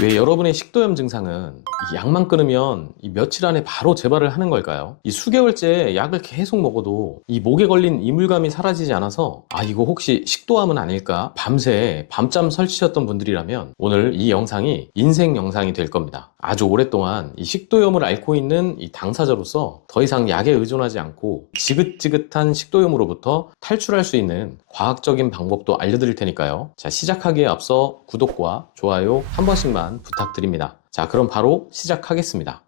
왜 여러분의 식도염 증상은 이 약만 끊으면 이 며칠 안에 바로 재발을 하는 걸까요? 이 수개월째 약을 계속 먹어도 이 목에 걸린 이물감이 사라지지 않아서 이거 혹시 식도암은 아닐까? 밤새 밤잠 설치셨던 분들이라면 오늘 이 영상이 인생 영상이 될 겁니다. 아주 오랫동안 이 식도염을 앓고 있는 이 당사자로서 더 이상 약에 의존하지 않고 지긋지긋한 식도염으로부터 탈출할 수 있는 과학적인 방법도 알려드릴 테니까요. 자, 시작하기에 앞서 구독과 좋아요 한 번씩만 부탁드립니다. 자, 그럼 바로 시작하겠습니다.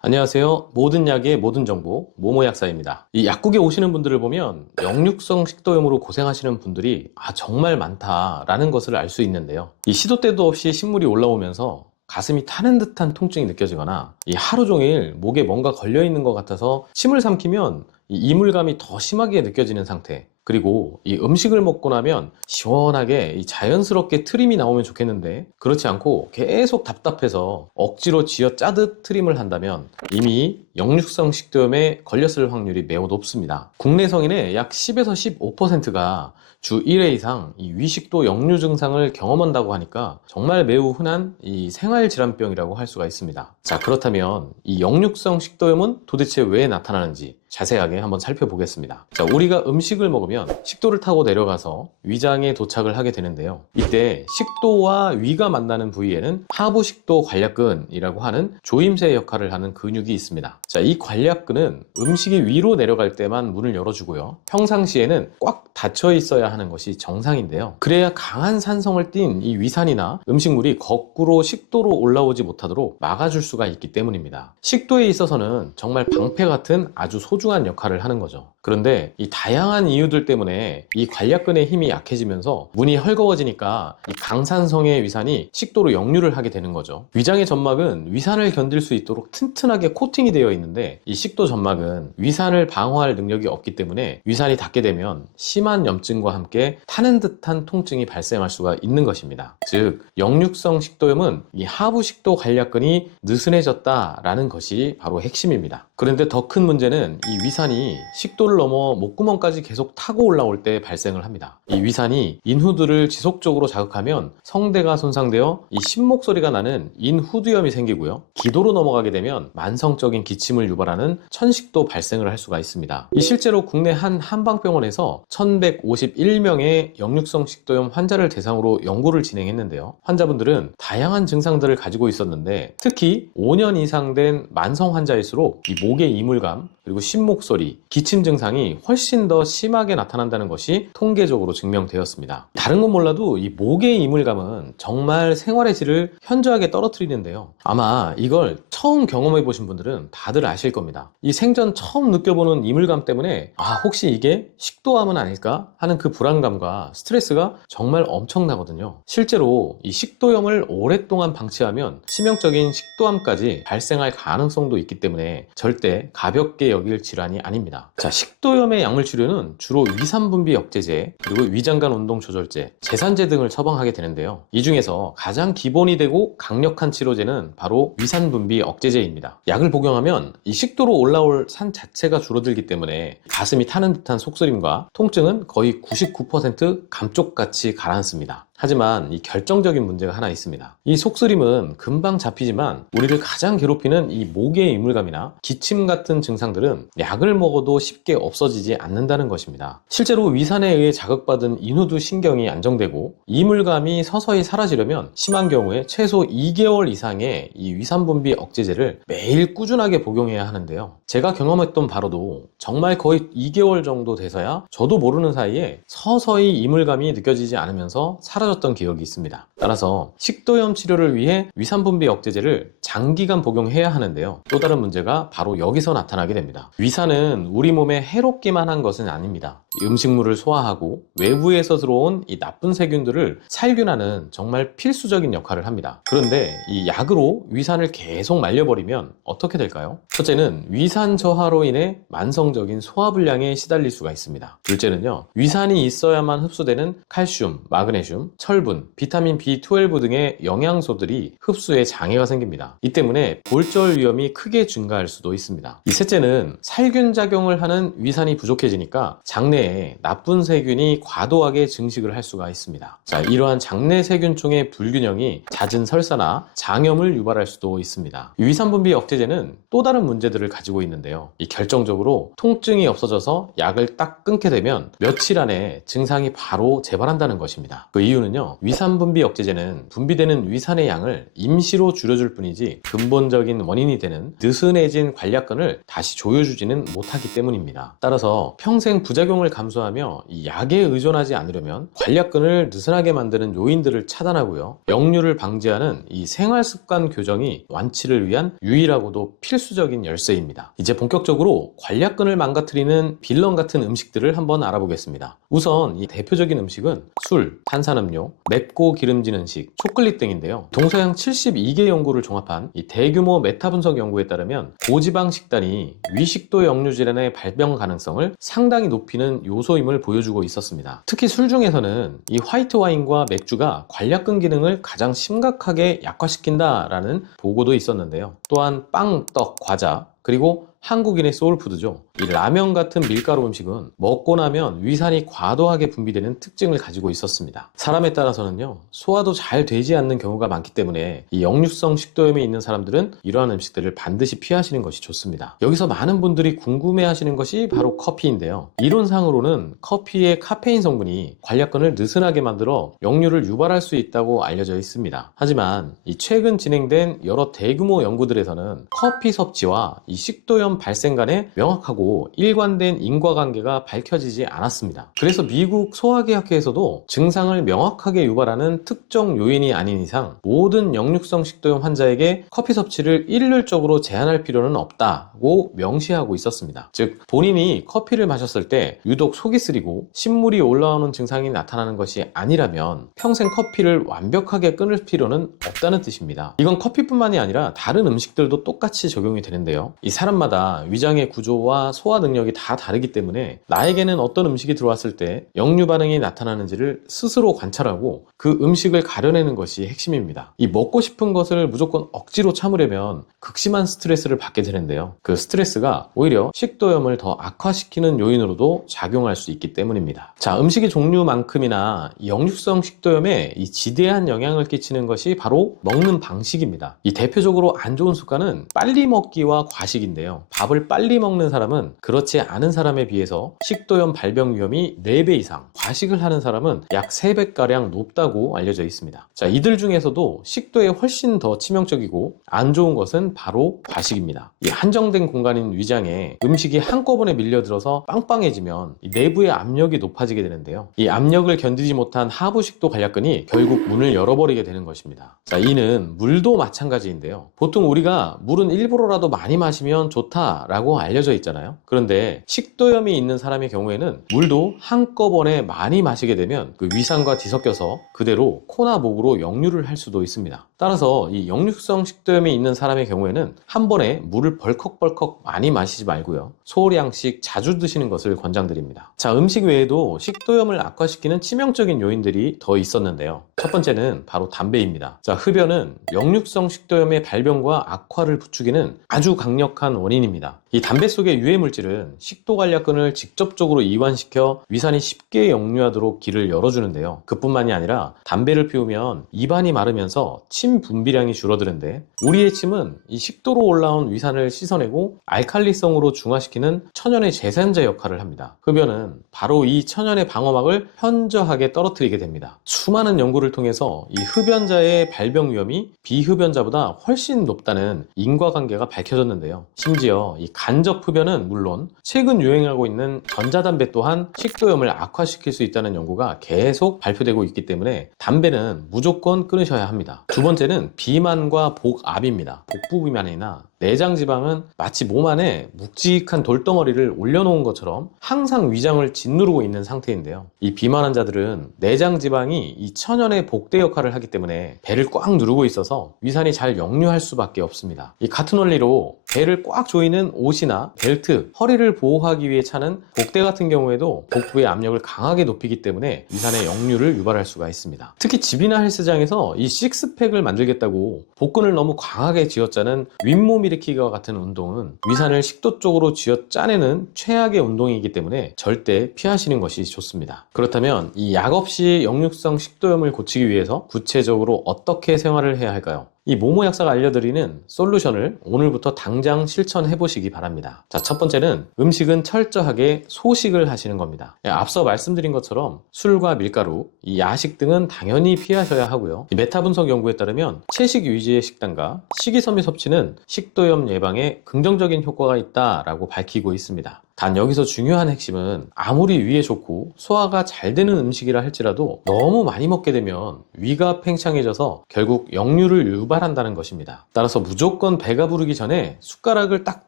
안녕하세요. 모든 약의 모든 정보 모모약사입니다. 이 약국에 오시는 분들을 보면 역류성 식도염으로 고생하시는 분들이 정말 많다라는 것을 알 수 있는데요. 이 시도 때도 없이 식물이 올라오면서 가슴이 타는 듯한 통증이 느껴지거나 이 하루 종일 목에 뭔가 걸려 있는 것 같아서 침을 삼키면 이 이물감이 더 심하게 느껴지는 상태, 그리고 이 음식을 먹고 나면 시원하게 이 자연스럽게 트림이 나오면 좋겠는데 그렇지 않고 계속 답답해서 억지로 쥐어 짜듯 트림을 한다면 이미 역류성 식도염에 걸렸을 확률이 매우 높습니다. 국내 성인의 약 10에서 15%가 주 1회 이상 이 위식도 역류 증상을 경험한다고 하니까 정말 매우 흔한 이 생활질환병이라고 할 수가 있습니다. 자, 그렇다면 이 역류성 식도염은 도대체 왜 나타나는지 자세하게 한번 살펴보겠습니다. 자, 우리가 음식을 먹으면 식도를 타고 내려가서 위장에 도착을 하게 되는데요. 이때 식도와 위가 만나는 부위에는 하부식도 관략근이라고 하는 조임새 역할을 하는 근육이 있습니다. 자, 이 관략근은 음식이 위로 내려갈 때만 문을 열어주고요. 평상시에는 꽉 닫혀 있어야 하는 것이 정상인데요. 그래야 강한 산성을 띤 이 위산이나 음식물이 거꾸로 식도로 올라오지 못하도록 막아줄 수가 있기 때문입니다. 식도에 있어서는 정말 방패 같은 아주 소중한 역할을 하는 거죠. 그런데 이 다양한 이유들 때문에 이 관략근의 힘이 약해지면서 문이 헐거워지니까 이 강산성의 위산이 식도로 역류를 하게 되는 거죠. 위장의 점막은 위산을 견딜 수 있도록 튼튼하게 코팅이 되어 있는데 이 식도 점막은 위산을 방어할 능력이 없기 때문에 위산이 닿게 되면 심한 염증과 함께 타는 듯한 통증이 발생할 수가 있는 것입니다. 즉, 역류성 식도염은 이 하부식도 관략근이 느슨해졌다라는 것이 바로 핵심입니다. 그런데 더 큰 문제는 이 위산이 식도를 넘어 목구멍까지 계속 타고 올라올 때 발생을 합니다. 이 위산이 인후두를 지속적으로 자극하면 성대가 손상되어 이 신목소리가 나는 인후두염이 생기고요. 기도로 넘어가게 되면 만성적인 기침을 유발하는 천식도 발생을 할 수가 있습니다. 이 실제로 국내 한 한방병원에서 1151명의 역류성 식도염 환자를 대상으로 연구를 진행했는데요. 환자분들은 다양한 증상들을 가지고 있었는데 특히 5년 이상 된 만성 환자일수록 이 목의 이물감, 그리고 신목소리, 기침 증상이 훨씬 더 심하게 나타난다는 것이 통계적으로 증명되었습니다. 다른 건 몰라도 이 목의 이물감은 정말 생활의 질을 현저하게 떨어뜨리는데요. 아마 이걸 처음 경험해 보신 분들은 다들 아실 겁니다. 이 생전 처음 느껴보는 이물감 때문에 혹시 이게 식도암은 아닐까 하는 그 불안감과 스트레스가 정말 엄청나거든요. 실제로 이 식도염을 오랫동안 방치하면 치명적인 식도암까지 발생할 가능성도 있기 때문에 절대 가볍게 여길 질환이 아닙니다. 자, 식도염의 약물 치료는 주로 위산분비 억제제, 그리고 위장관 운동 조절제, 제산제 등을 처방하게 되는데요. 이 중에서 가장 기본이 되고 강력한 치료제는 바로 위산분비 억제제입니다. 약을 복용하면 이 식도로 올라올 산 자체가 줄어들기 때문에 가슴이 타는 듯한 속쓰림과 통증은 거의 99% 감쪽같이 가라앉습니다. 하지만 이 결정적인 문제가 하나 있습니다. 이 속쓰림은 금방 잡히지만 우리를 가장 괴롭히는 이 목의 이물감이나 기침 같은 증상들은 약을 먹어도 쉽게 없어지지 않는다는 것입니다. 실제로 위산에 의해 자극받은 인후두 신경이 안정되고 이물감이 서서히 사라지려면 심한 경우에 최소 2개월 이상의 이 위산분비 억제제를 매일 꾸준하게 복용해야 하는데요. 제가 경험했던 바로도 정말 거의 2개월 정도 돼서야 저도 모르는 사이에 서서히 이물감이 느껴지지 않으면서 사라졌던 기억이 있습니다. 따라서 식도염 치료를 위해 위산분비 억제제를 장기간 복용해야 하는데요. 또 다른 문제가 바로 여기서 나타나게 됩니다. 위산은 우리 몸에 해롭기만 한 것은 아닙니다. 음식물을 소화하고 외부에서 들어온 이 나쁜 세균들을 살균하는 정말 필수적인 역할을 합니다. 그런데 이 약으로 위산을 계속 말려버리면 어떻게 될까요? 첫째는 위산 저하로 인해 만성적인 소화불량에 시달릴 수가 있습니다. 둘째는요, 위산이 있어야만 흡수되는 칼슘, 마그네슘, 철분, 비타민 B B12 등의 영양소들이 흡수에 장애가 생깁니다. 이 때문에 골절 위험이 크게 증가할 수도 있습니다. 이 셋째는 살균 작용을 하는 위산이 부족해지니까 장내에 나쁜 세균이 과도하게 증식을 할 수가 있습니다. 자, 이러한 장내 세균총의 불균형이 잦은 설사나 장염을 유발할 수도 있습니다. 이 위산 분비 억제제는 또 다른 문제들을 가지고 있는데요. 이 결정적으로 통증이 없어져서 약을 딱 끊게 되면 며칠 안에 증상이 바로 재발한다는 것입니다. 그 이유는요, 위산 분비 억제제는 분비되는 위산의 양을 임시로 줄여줄 뿐이지 근본적인 원인이 되는 느슨해진 관략근을 다시 조여주지는 못하기 때문입니다. 따라서 평생 부작용을 감수하며 이 약에 의존하지 않으려면 관략근을 느슨하게 만드는 요인들을 차단하고요, 역류를 방지하는 이 생활습관 교정이 완치를 위한 유일하고도 필수적인 열쇠입니다. 이제 본격적으로 관략근을 망가뜨리는 빌런 같은 음식들을 한번 알아보겠습니다. 우선 이 대표적인 음식은 술, 탄산음료, 맵고 기름진 음식, 초콜릿 등인데요. 동서양 72개 연구를 종합한 이 대규모 메타 분석 연구에 따르면 고지방 식단이 위식도 역류 질환의 발병 가능성을 상당히 높이는 요소임을 보여주고 있었습니다. 특히 술 중에서는 이 화이트 와인과 맥주가 관략근 기능을 가장 심각하게 약화시킨다라는 보고도 있었는데요. 또한 빵, 떡, 과자, 그리고 한국인의 소울푸드죠. 이 라면 같은 밀가루 음식은 먹고 나면 위산이 과도하게 분비되는 특징을 가지고 있었습니다. 사람에 따라서는요, 소화도 잘 되지 않는 경우가 많기 때문에 이 역류성 식도염이 있는 사람들은 이러한 음식들을 반드시 피하시는 것이 좋습니다. 여기서 많은 분들이 궁금해 하시는 것이 바로 커피인데요. 이론상으로는 커피의 카페인 성분이 관략근을 느슨하게 만들어 역류를 유발할 수 있다고 알려져 있습니다. 하지만 이 최근 진행된 여러 대규모 연구들에서는 커피 섭취와 이 식도염 발생 간에 명확하고 일관된 인과관계가 밝혀지지 않았습니다. 그래서 미국 소화계학회에서도 증상을 명확하게 유발하는 특정 요인이 아닌 이상 모든 역류성 식도염 환자에게 커피 섭취를 일률적으로 제한할 필요는 없다고 명시하고 있었습니다. 즉, 본인이 커피를 마셨을 때 유독 속이 쓰리고 신물이 올라오는 증상이 나타나는 것이 아니라면 평생 커피를 완벽하게 끊을 필요는 없다는 뜻입니다. 이건 커피뿐만이 아니라 다른 음식들도 똑같이 적용이 되는데요. 이 사람마다 위장의 구조와 소화 능력이 다 다르기 때문에 나에게는 어떤 음식이 들어왔을 때 역류 반응이 나타나는지를 스스로 관찰하고 그 음식을 가려내는 것이 핵심입니다. 이 먹고 싶은 것을 무조건 억지로 참으려면 극심한 스트레스를 받게 되는데요. 그 스트레스가 오히려 식도염을 더 악화시키는 요인으로도 작용할 수 있기 때문입니다. 자, 음식의 종류만큼이나 역류성 식도염에 이 지대한 영향을 끼치는 것이 바로 먹는 방식입니다. 이 대표적으로 안 좋은 습관은 빨리 먹기와 과식인데요. 밥을 빨리 먹는 사람은 그렇지 않은 사람에 비해서 식도염 발병 위험이 4배 이상, 과식을 하는 사람은 약 3배가량 높다고 알려져 있습니다. 자, 이들 중에서도 식도에 훨씬 더 치명적이고 안 좋은 것은 바로 과식입니다. 이 한정된 공간인 위장에 음식이 한꺼번에 밀려들어서 빵빵해지면 이 내부의 압력이 높아지게 되는데요. 이 압력을 견디지 못한 하부식도 관략근이 결국 문을 열어버리게 되는 것입니다. 자, 이는 물도 마찬가지인데요. 보통 우리가 물은 일부러라도 많이 마시면 좋다라고 알려져 있잖아요. 그런데 식도염이 있는 사람의 경우에는 물도 한꺼번에 많이 마시게 되면 그 위산과 뒤섞여서 그대로 코나 목으로 역류를 할 수도 있습니다. 따라서 이 역류성 식도염이 있는 사람의 경우에는 한 번에 물을 벌컥벌컥 많이 마시지 말고요, 소량씩 자주 드시는 것을 권장드립니다. 자, 음식 외에도 식도염을 악화시키는 치명적인 요인들이 더 있었는데요. 첫 번째는 바로 담배입니다. 자, 흡연은 역류성 식도염의 발병과 악화를 부추기는 아주 강력한 원인입니다. 이 담배 속의 유해 물질은 식도 관략근을 직접적으로 이완시켜 위산이 쉽게 역류하도록 길을 열어주는데요. 그뿐만이 아니라 담배를 피우면 입안이 마르면서 침 분비량이 줄어드는데 우리의 침은 이 식도로 올라온 위산을 씻어내고 알칼리성으로 중화시키는 천연의 제산제 역할을 합니다. 흡연은 바로 이 천연의 방어막을 현저하게 떨어뜨리게 됩니다. 수많은 연구를 통해서 이 흡연자의 발병 위험이 비흡연자보다 훨씬 높다는 인과관계가 밝혀졌는데요. 심지어 이 간접 흡연은 물론 최근 유행하고 있는 전자담배 또한 식도염을 악화시킬 수 있다는 연구가 계속 발표되고 있기 때문에 담배는 무조건 끊으셔야 합니다. 두 번째는 비만과 복압입니다. 복부 비만이나 내장 지방은 마치 몸 안에 묵직한 돌덩어리를 올려놓은 것처럼 항상 위장을 짓누르고 있는 상태인데요. 이 비만 환자들은 내장 지방이 이 천연의 복대 역할을 하기 때문에 배를 꽉 누르고 있어서 위산이 잘 역류할 수밖에 없습니다. 이 같은 원리로 배를 꽉 조이는 옷이나 벨트, 허리를 보호하기 위해 차는 복대 같은 경우에도 복부의 압력을 강하게 높이기 때문에 위산의 역류를 유발할 수가 있습니다. 특히 집이나 헬스장에서 이 식스팩을 만들겠다고 복근을 너무 강하게 쥐어짜는 윗몸 일으키기와 같은 운동은 위산을 식도 쪽으로 쥐어짜내는 최악의 운동이기 때문에 절대 피하시는 것이 좋습니다. 그렇다면 이 약 없이 역류성 식도염을 고치기 위해서 구체적으로 어떻게 생활을 해야 할까요? 이 모모약사가 알려드리는 솔루션을 오늘부터 당장 실천해 보시기 바랍니다. 자, 첫 번째는 음식은 철저하게 소식을 하시는 겁니다. 앞서 말씀드린 것처럼 술과 밀가루, 이 야식 등은 당연히 피하셔야 하고요. 이 메타 분석 연구에 따르면 채식 위주의 식단과 식이섬유 섭취는 식도염 예방에 긍정적인 효과가 있다라고 밝히고 있습니다. 단 여기서 중요한 핵심은 아무리 위에 좋고 소화가 잘 되는 음식이라 할지라도 너무 많이 먹게 되면 위가 팽창해져서 결국 역류를 유발한다는 것입니다. 따라서 무조건 배가 부르기 전에 숟가락을 딱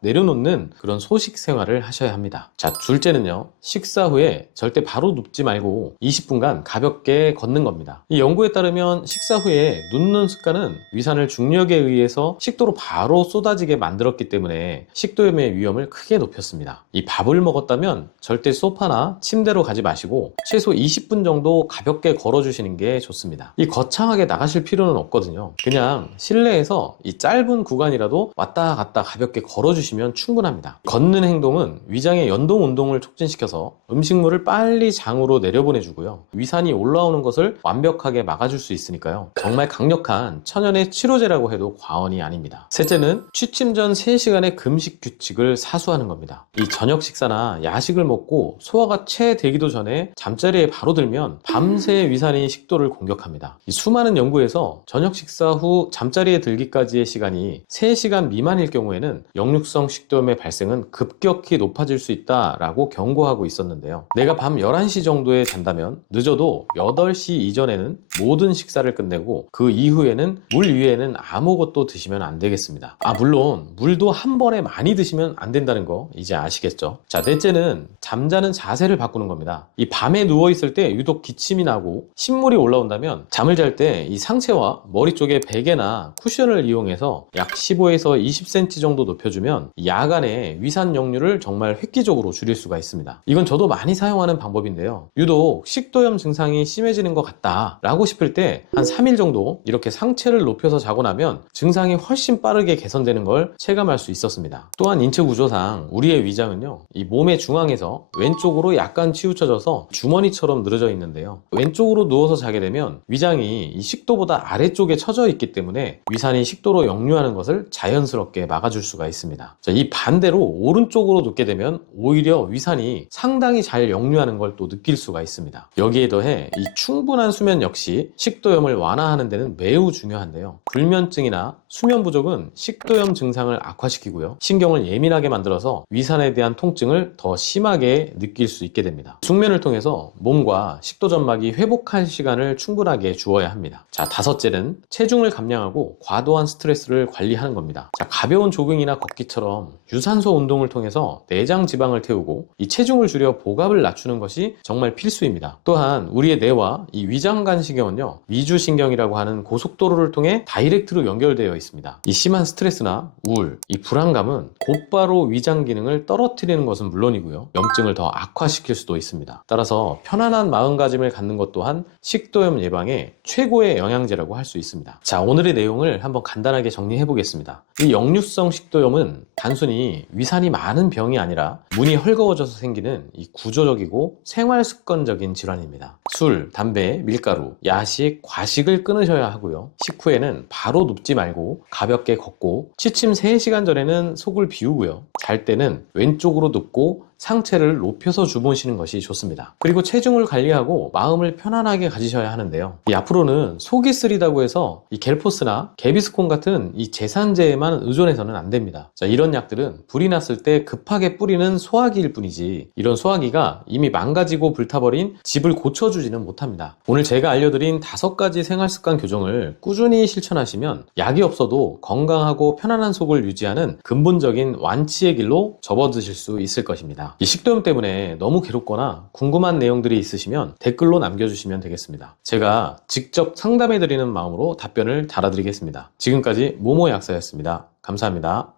내려놓는 그런 소식 생활을 하셔야 합니다. 자, 둘째는요, 식사 후에 절대 바로 눕지 말고 20분간 가볍게 걷는 겁니다. 이 연구에 따르면 식사 후에 눕는 습관은 위산을 중력에 의해서 식도로 바로 쏟아지게 만들었기 때문에 식도염의 위험을 크게 높였습니다. 이 밥을 먹었다면 절대 소파나 침대로 가지 마시고 최소 20분 정도 가볍게 걸어주시는 게 좋습니다. 이 거창하게 나가실 필요는 없거든요. 그냥 실내에서 이 짧은 구간이라도 왔다 갔다 가볍게 걸어주시면 충분합니다. 걷는 행동은 위장의 연동 운동을 촉진시켜서 음식물을 빨리 장으로 내려보내주고요. 위산이 올라오는 것을 완벽하게 막아줄 수 있으니까요. 정말 강력한 천연의 치료제라고 해도 과언이 아닙니다. 셋째는 취침 전 3시간의 금식 규칙을 사수하는 겁니다. 이 저녁 식사나 야식을 먹고 소화가 채 되기도 전에 잠자리에 바로 들면 밤새 위산이 식도를 공격합니다. 이 수많은 연구에서 저녁 식사 후 잠자리에 들기까지의 시간이 3시간 미만일 경우에는 역류성 식도염의 발생은 급격히 높아질 수 있다라고 경고하고 있었는데요. 내가 밤 11시 정도에 잔다면 늦어도 8시 이전에는 모든 식사를 끝내고 그 이후에는 물 위에는 아무것도 드시면 안 되겠습니다. 물론 물도 한 번에 많이 드시면 안 된다는 거 이제 아시겠죠? 자, 넷째는 잠자는 자세를 바꾸는 겁니다. 이 밤에 누워있을 때 유독 기침이 나고 신물이 올라온다면 잠을 잘 때 이 상체와 머리 쪽에 베개나 쿠션을 이용해서 약 15에서 20cm 정도 높여주면 야간에 위산 역류를 정말 획기적으로 줄일 수가 있습니다. 이건 저도 많이 사용하는 방법인데요. 유독 식도염 증상이 심해지는 것 같다 라고 싶을 때 한 3일 정도 이렇게 상체를 높여서 자고 나면 증상이 훨씬 빠르게 개선되는 걸 체감할 수 있었습니다. 또한 인체 구조상 우리의 위장은요, 이 몸의 중앙에서 왼쪽으로 약간 치우쳐져서 주머니처럼 늘어져 있는데요. 왼쪽으로 누워서 자게 되면 위장이 이 식도보다 아래쪽에 처져 있기 때문에 위산이 식도로 역류하는 것을 자연스럽게 막아줄 수가 있습니다. 자, 이 반대로 오른쪽으로 눕게 되면 오히려 위산이 상당히 잘 역류하는 걸 또 느낄 수가 있습니다. 여기에 더해 이 충분한 수면 역시 식도염을 완화하는 데는 매우 중요한데요. 불면증이나 수면 부족은 식도염 증상을 악화시키고요. 신경을 예민하게 만들어서 위산에 대한 통증을 더 심하게 느낄 수 있게 됩니다. 숙면을 통해서 몸과 식도점막이 회복할 시간을 충분하게 주어야 합니다. 자, 다섯째는 체중을 감량하고 과도한 스트레스를 관리하는 겁니다. 자, 가벼운 조깅이나 걷기처럼 유산소 운동을 통해서 내장 지방을 태우고 이 체중을 줄여 복압을 낮추는 것이 정말 필수입니다. 또한 우리의 뇌와 이 위장간신경은요, 위주신경이라고 하는 고속도로를 통해 다이렉트로 연결되어 있습니다. 이 심한 스트레스나 우울, 이 불안감은 곧바로 위장 기능을 떨어뜨리는 것은 물론이고요, 염증을 더 악화시킬 수도 있습니다. 따라서 편안한 마음가짐을 갖는 것 또한 식도염 예방에 최고의 영양제라고 할 수 있습니다. 자, 오늘의 내용을 한번 간단하게 정리해 보겠습니다. 이 역류성 식도염은 단순히 위산이 많은 병이 아니라 문이 헐거워져서 생기는 이 구조적이고 생활 습관적인 질환입니다. 술, 담배, 밀가루, 야식, 과식을 끊으셔야 하고요. 식후에는 바로 눕지 말고 가볍게 걷고 취침 3시간 전에는 속을 비우고요. 잘 때는 왼쪽으로 눕고 상체를 높여서 주무시는 것이 좋습니다. 그리고 체중을 관리하고 마음을 편안하게 가지셔야 하는데요. 앞으로는 속이 쓰리다고 해서 이 겔포스나 개비스콘 같은 이 제산제에만 의존해서는 안 됩니다. 자, 이런 약들은 불이 났을 때 급하게 뿌리는 소화기일 뿐이지 이런 소화기가 이미 망가지고 불타버린 집을 고쳐주지는 못합니다. 오늘 제가 알려드린 5가지 생활습관 교정을 꾸준히 실천하시면 약이 없어도 건강하고 편안한 속을 유지하는 근본적인 완치의 길로 접어드실 수 있을 것입니다. 이 식도염 때문에 너무 괴롭거나 궁금한 내용들이 있으시면 댓글로 남겨주시면 되겠습니다. 제가 직접 상담해드리는 마음으로 답변을 달아드리겠습니다. 지금까지 모모 약사였습니다. 감사합니다.